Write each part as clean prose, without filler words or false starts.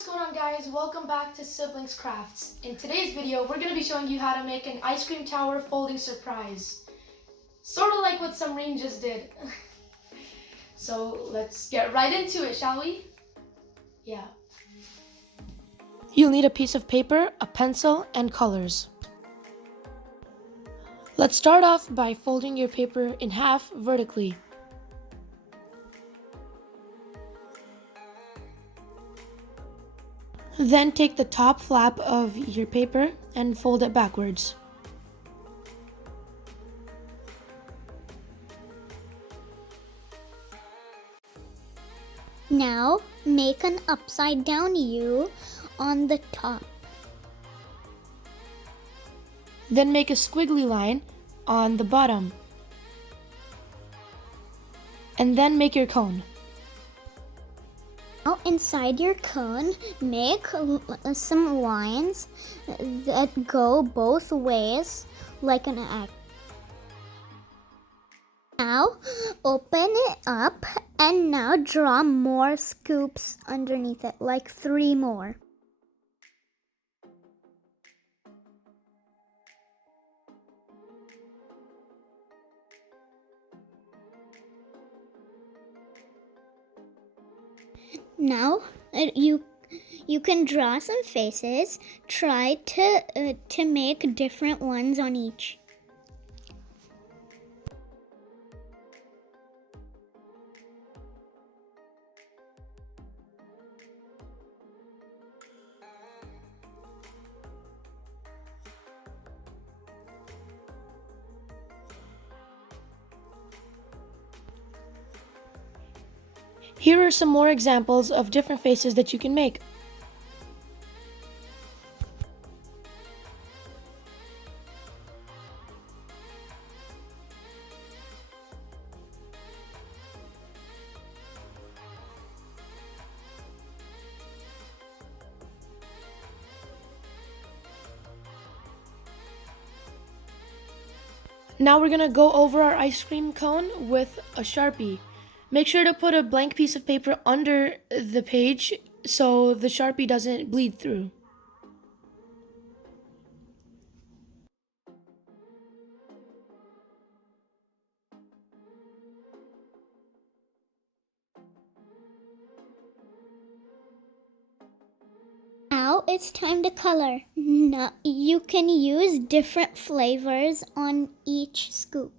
What's going on, guys? Welcome back to Siblings Crafts. In today's video, we're going to be showing you how to make an ice cream tower folding surprise. Sort of like what Samreen just did. So let's get right into it, shall we? Yeah. You'll need a piece of paper, a pencil, and colors. Let's start off by folding your paper in half vertically. Then take the top flap of your paper and fold it backwards. Now make an upside down U on the top. Then make a squiggly line on the bottom. And then make your cone. Now inside your cone, make some lines that go both ways like an X. Now open it up and now draw more scoops underneath it, like 3 more. Now you can draw some faces. Try to make different ones on each. Here are some more examples of different faces that you can make. Now we're gonna go over our ice cream cone with a Sharpie. Make sure to put a blank piece of paper under the page so the Sharpie doesn't bleed through. Now it's time to color. Now you can use different flavors on each scoop.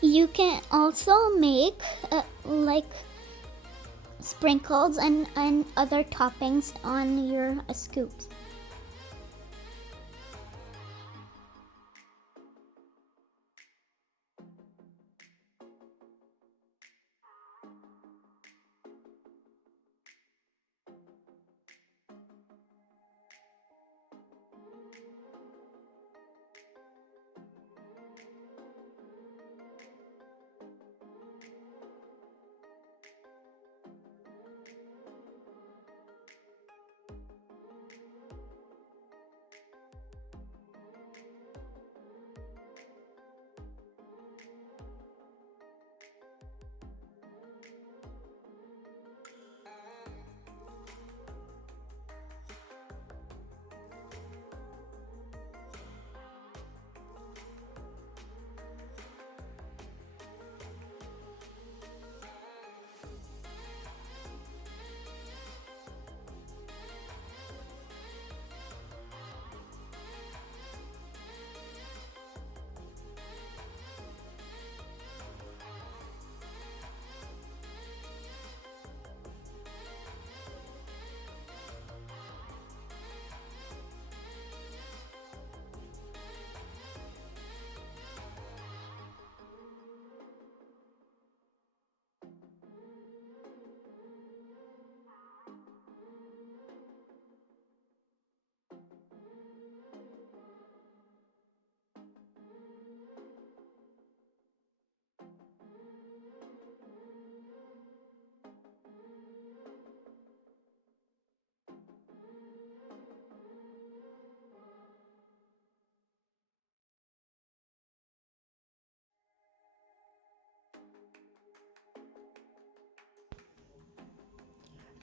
You can also make like sprinkles and other toppings on your scoops.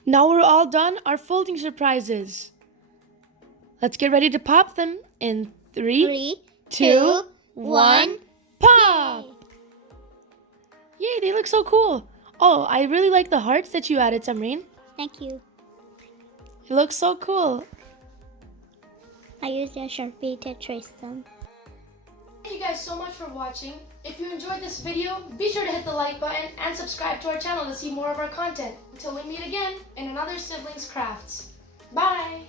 Now we're all done our folding surprises. Let's get ready to pop them in 3, 2, 1, pop! Yay, they look so cool. Oh, I really like the hearts that you added, Samreen. Thank you. It looks so cool. I used a Sharpie to trace them. Thank you guys so much for watching. If you enjoyed this video, be sure to hit the like button and subscribe to our channel to see more of our content. Until we meet again in another Siblings Crafts. Bye!